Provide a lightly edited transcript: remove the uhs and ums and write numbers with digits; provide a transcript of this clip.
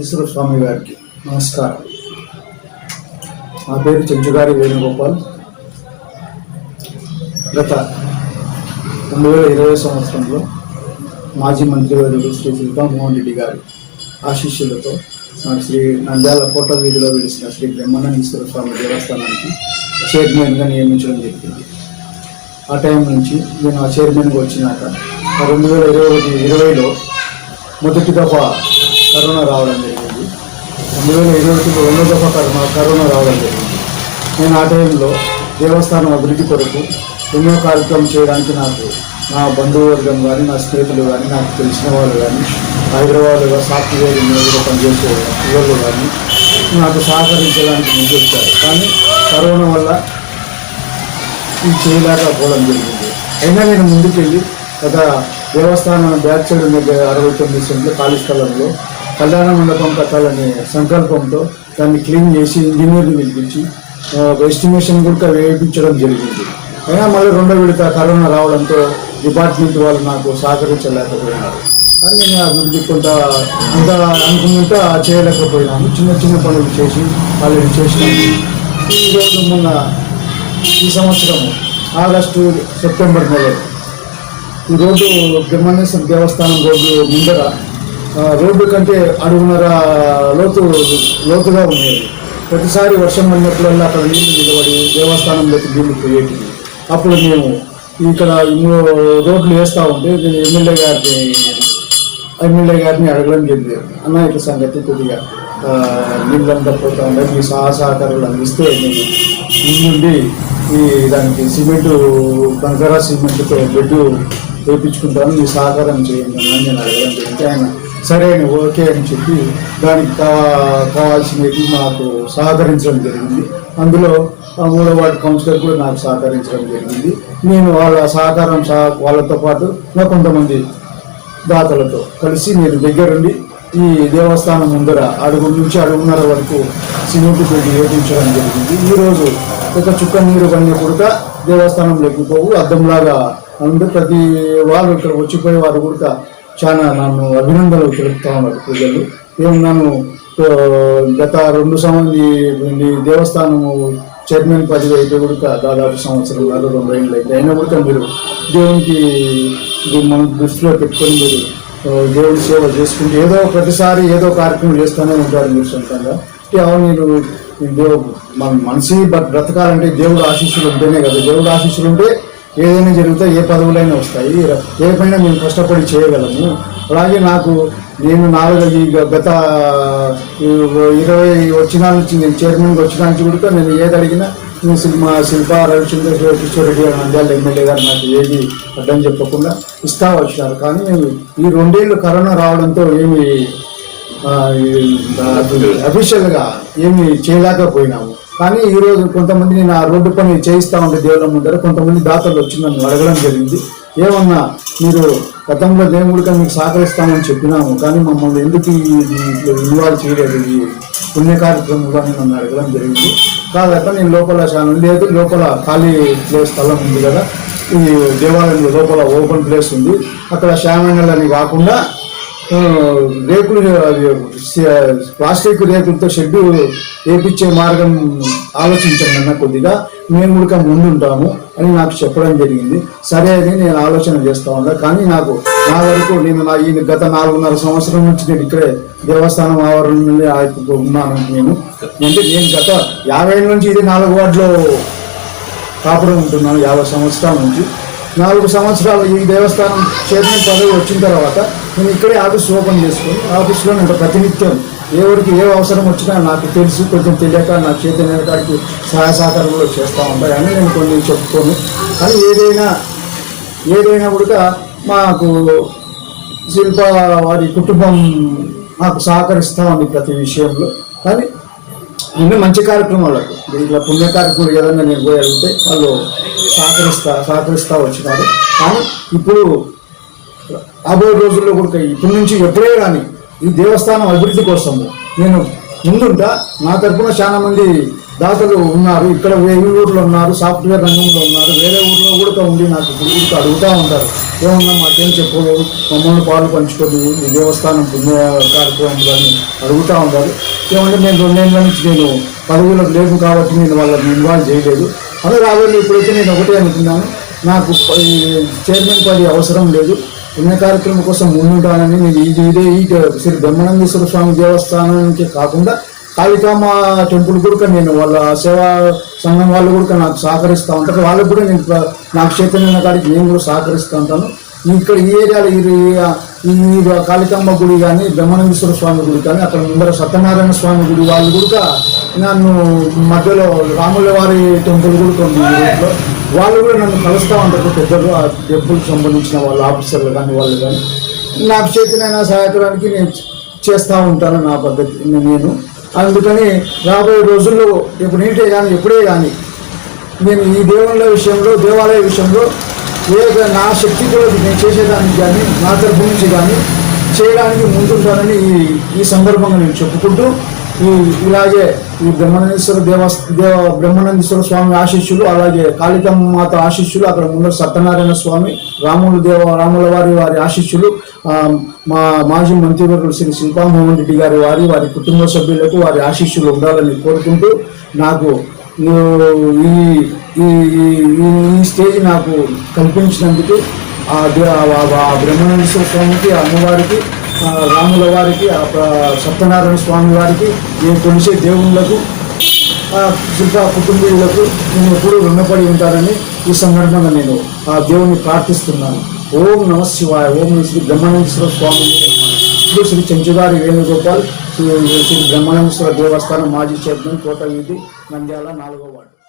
బ్రహ్మనందీశ్వర స్వామి గారికి నమస్కారం. నా పేరు చెంచుగారి వేణుగోపాల్. గత 2020 సంవత్సరంలో మాజీ మంత్రివర్యులు శ్రీ శిల్పామోహన్ రెడ్డి గారి ఆశీస్సులతో శ్రీ నంద్యాల కోట వీధిలో వెలిసిన శ్రీ బ్రహ్మనందీశ్వర స్వామి దేవస్థానానికి చైర్మన్గా నియమించడం జరిగింది. ఆ టైం నుంచి నేను ఆ చైర్మన్గా వచ్చినాక 2020లో మొదటి దఫా కరోనా రావడం జరిగింది. 2021లో రెండో దఫా కరోనా రావడం జరిగింది. నేను ఆ టైంలో దేవస్థానం అభివృద్ధి కొరకు ఎన్నో కార్యక్రమం చేయడానికి నాకు నా బంధువర్గం కానీ, నా స్నేహితులు కానీ, నాకు తెలిసిన వాళ్ళు కానీ, హైదరాబాద్లో సాఫ్ట్వేర్ ఇంజనీర్గా పనిచేసే పిల్లలు కానీ నాకు సహకరించడానికి ముందు వచ్చారు. కానీ కరోనా వల్ల ఇది చేయలేకపోవడం జరిగింది. అయినా నేను ముందుకెళ్ళి గత దేవస్థానం బ్యాక్ సైడ్ ఉన్న 69 సెంట్ల ఖాళీ స్థలంలో కళ్యాణ మండపం కట్టాలనే సంకల్పంతో దాన్ని క్లీన్ చేసి ఇంజనీర్ని పిలిపించి ఎస్టిమేషన్ కూడా వేయించడం జరిగింది. అయినా మళ్ళీ రెండో విడత కరోనా రావడంతో డిపార్ట్మెంట్ వాళ్ళు నాకు సహకరించలేకపోయినారు. కానీ నేను అభివృద్ధి కొంత అనుకున్నంత చేయలేకపోయినాను. చిన్న చిన్న పనులు చేసి వాళ్ళని చేసినాను. ఈరోజు ఈ సంవత్సరం ఆగస్టు సెప్టెంబర్ నెలలో ఈ రోడ్డు బ్రహ్మనేశ్వర దేవస్థానం రోడ్డు ముందర రోడ్డు కంటే అడుగున్నర లోతుగా ఉండేది. ప్రతిసారి వర్షం పడినప్పుడల్లా అక్కడ నీళ్లు నిలబడి దేవస్థానంలోకి నీళ్లు పోయేటివి. అప్పుడు మేము ఇక్కడ రోడ్లు వేస్తూ ఉంటే నేను ఎమ్మెల్యే గారిని అడగడం జరిగింది. అన్న ఇట్లా సంగతి కొద్దిగా నీళ్ళంతా పోతా ఉండే మీ సహకారాలు అందిస్తే నేను ముందుండి దానికి సిమెంటు బంగారా సిమెంట్తో బెడ్ వేయించుకుంటాను, మీ సహకారం చేయండి అని నేను అడగడం జరిగింది. ఆయన సరే అని ఓకే అని చెప్పి దానికి కావాల్సినవి మాకు సహకరించడం జరిగింది. అందులో 3వ వార్డు కౌన్సిలర్ కూడా నాకు సహకరించడం జరిగింది. నేను వాళ్ళ సహకారం వాళ్ళతో పాటు కొంతమంది దాతలతో కలిసి నేను దగ్గరుండి ఈ దేవస్థానం ముందర అడుగు నుంచి అడుగున్నర వరకు సిమెంట్ పెట్టి వేయించడం జరిగింది. ఈరోజు ఒక చుక్క నీరు పడిన కూడా దేవస్థానం లేకపోవు అద్దంలాగా ఉండి ప్రతి వాళ్ళు ఇక్కడ వచ్చిపోయే వారు కూడా చాలా నన్ను అభినందనలు తెలుపుతా ఉన్నారు ప్రజలు. నన్ను గత 2 సంవత్సరాలు దేవస్థానము చైర్మన్ పదవి అయితే కూడా దాదాపు సంవత్సరం 2 ఏళ్ళు అయితే అయినా కూడా మీరు దేవునికి మనం దృష్టిలో పెట్టుకొని మీరు దేవుడి సేవ చేసుకుంటే ప్రతిసారి ఏదో కార్యక్రమం చేస్తూనే ఉంటారు మీరు సొంతంగా. నేను మన మనిషి బ్రతకాలంటే దేవుడు ఆశీస్సులు ఉంటేనే కదా. దేవుడు ఆశీస్సులు ఉంటే ఏదైనా జరుగుతాయి, ఏ పదవులైనా వస్తాయి, ఏ పైన మేము కష్టపడి చేయగలము. అలాగే నేను గత 20 వచ్చిన నుంచి నేను చైర్మన్గా వచ్చిన నుంచి కూడా నేను ఏది అడిగినా శిల్పా రవిచంద్ర కిషోర్ రెడ్డి గారు నంద్యాల ఎమ్మెల్యే గారు నాకు ఏది అడ్డం చెప్పకుండా ఇస్తా వచ్చినారు. కానీ మేము ఈ 2 ఏళ్ళు కరోనా రావడంతో ఏమి అఫీషియల్గా ఏమి చేయలేకపోయినాము. కానీ ఈరోజు కొంతమంది నేను ఆ రోడ్డు పని చేయిస్తా ఉంటే దేవుళ్ళ ముందర కొంతమంది దాతలు వచ్చి నన్ను అడగడం జరిగింది. ఏమన్నా మీరు గతంలో దేవుడిగా మీకు సహకరిస్తామని చెప్పినాము, కానీ మమ్మల్ని ఎందుకు ఇన్వాల్వ్ చేయలేదు ఈ పుణ్య కార్యక్రమంలో నన్ను అడగడం జరిగింది. కాదట నేను లోపల చాలా లేదు, లోపల ఖాళీ ప్లేస్ స్థలం ఉంది కదా, ఈ దేవాలయంలో లోపల ఓపెన్ ప్లేస్ ఉంది, అక్కడ శామణ్యాలు అని కాకుండా రేకులు ప్లాస్టిక్ రేకులతో షెడ్డు వేపించే మార్గం ఆలోచించండి అన్న, కొద్దిగా మేము కూడా ముందుంటాము అని నాకు చెప్పడం జరిగింది. సరే అని నేను ఆలోచన చేస్తా ఉన్నా. కానీ నా వరకు నేను గత 4.5 సంవత్సరం నుంచి నేను ఇక్కడే దేవస్థానం ఆవరణలోనే ఉన్నాను. నేను గత 50 ఏళ్ళ నుంచి ఇది 4వ వార్డులో కాపురం ఉంటున్నాను. 50 సంవత్సరాల నుంచి 4 సంవత్సరాలు ఈ దేవస్థానం చైర్మన్ పదవి వచ్చిన తర్వాత నేను ఇక్కడే ఆఫీస్ ఓపెన్ చేసుకుని ఆఫీస్లో నేను ప్రతినిత్యం ఎవరికి ఏ అవసరం వచ్చినా నాకు తెలుసు, కొంచెం తెలియక నా చేతనే కాడికి సహాయ సహకారంలో చేస్తూ ఉంటాయి అని నేను కొన్ని చెప్పుకోను. కానీ ఏదైనా కూడా మాకు శిల్ప వారి కుటుంబం నాకు సహకరిస్తూ ఉంది ప్రతి విషయంలో. కానీ ఎన్నో మంచి కార్యక్రమాలకు ఇట్లా పుణ్య కార్యక్రమాలు ఏదైనా నేను పోయి అడిగితే వాళ్ళు సహకరిస్తూ వచ్చినారు. కానీ ఇప్పుడు రాబోయే రోజుల్లో కూడా ఇప్పటి నుంచి ఎప్పుడే కానీ ఈ దేవస్థానం అభివృద్ధి కోసము నేను ముందుంటా. నా తరఫున చాలా మంది దాతలు ఉన్నారు, ఇక్కడ వేరే ఊర్లో ఉన్నారు, సాఫ్ట్వేర్ రంగంలో ఉన్నారు, వేరే ఊర్లో కూడా ఉండి నాకు ఇప్పుడు అడుగుతూ ఉంటారు, ఏమన్నా మాకేం చెప్పలేదు, మమ్మల్ని పాలు పంచుకోదు ఈ దేవస్థానం పుణ్య కార్యక్రమం కానీ అడుగుతూ ఉంటారు. ఏమంటే నేను 2 ఏళ్ళ నుంచి నేను పదవులకు లేవు కాబట్టి నేను వాళ్ళని ఇన్వాల్వ్ చేయలేదు. అదే రాబోయే ఇప్పుడైతే నేను ఒకటే అనుకున్నాను, నాకు ఈ చైర్మన్ పది అవసరం లేదు, పుణ్య కార్యక్రమం కోసం ముందుంటానని. నేను ఇదే ఈ శ్రీ బ్రహ్మానందేశ్వర స్వామి దేవస్థానానికి కాకుండా కాళికామ్మ టెంపుల్ కూడా నేను వాళ్ళ సేవా సంఘం వాళ్ళు కూడా నాకు సహకరిస్తూ ఉంటారు. వాళ్ళకు కూడా నేను నాకు చైతన్య కాడికి నేను కూడా సహకరిస్తూ ఉంటాను. ఇక్కడ ఈ ఏరియాలో ఈ కాళికామ్మ గుడి కానీ బ్రహ్మానందేశ్వర స్వామి గుడి కానీ అక్కడ ముందర సత్యనారాయణ స్వామి గుడి వాళ్ళు కూడా నన్ను మధ్యలో రాముల వారి టెంపుల్ కూడా ఉంది ఈ రూట్లో, వాళ్ళు కూడా నన్ను కలుస్తూ ఉంటారు పెద్దలు, ఆ టెంపుల్కి సంబంధించిన వాళ్ళ ఆఫీసర్లు కానీ వాళ్ళు కానీ నాకు చేతినైనా సహాయకరానికి నేను చేస్తూ ఉంటాను నా పద్ధతి నేను. అందుకని రాబోయే రోజుల్లో ఎప్పుడైతే కానీ ఎప్పుడే కానీ నేను ఈ దేవుళ్ళ విషయంలో దేవాలయ విషయంలో నా శక్తి కూడా నేను చేసేదానికి కానీ నా తరఫు నుంచి కానీ చేయడానికి ముందుంటానని ఈ సందర్భంగా నేను చెప్పుకుంటూ ఇలాగే ఈ బ్రహ్మానందేశ్వర స్వామి ఆశీస్సులు, అలాగే కాళికమ్మ మాత ఆశీస్సులు, అక్కడ ముందు సత్యనారాయణ స్వామి రాముల వారి ఆశీస్సులు, మా మాజీ మంత్రివర్యులు శ్రీ శిల్పామోహన్ రెడ్డి గారి వారి కుటుంబ సభ్యులకు వారి ఆశీస్సులు ఉండాలని కోరుకుంటూ నాకు ఈ స్టేజ్ నాకు కల్పించినందుకు ఆ బ్రహ్మానందేశ్వర స్వామికి, అమ్మవారికి, రాముల వారికి, సత్యనారాయణ స్వామి వారికి, నేను కొలిసే దేవుళ్ళకు, శిల్ప కుటుంబీయులకు నేను ఎప్పుడూ రుణపడి ఉంటానని ఈ సందర్భంగా నేను ఆ దేవుని ప్రార్థిస్తున్నాను. ఓం నమ శివాయ. ఓం శ్రీ బ్రహ్మానందేశ్వర స్వామి. ఇప్పుడు శ్రీ చెంచుగారి వేణుగోపాల్, శ్రీ బ్రహ్మానందేశ్వర దేవస్థానం మాజీ చైర్మన్, కోట వీధి, నంద్యాల 4వ వార్డు.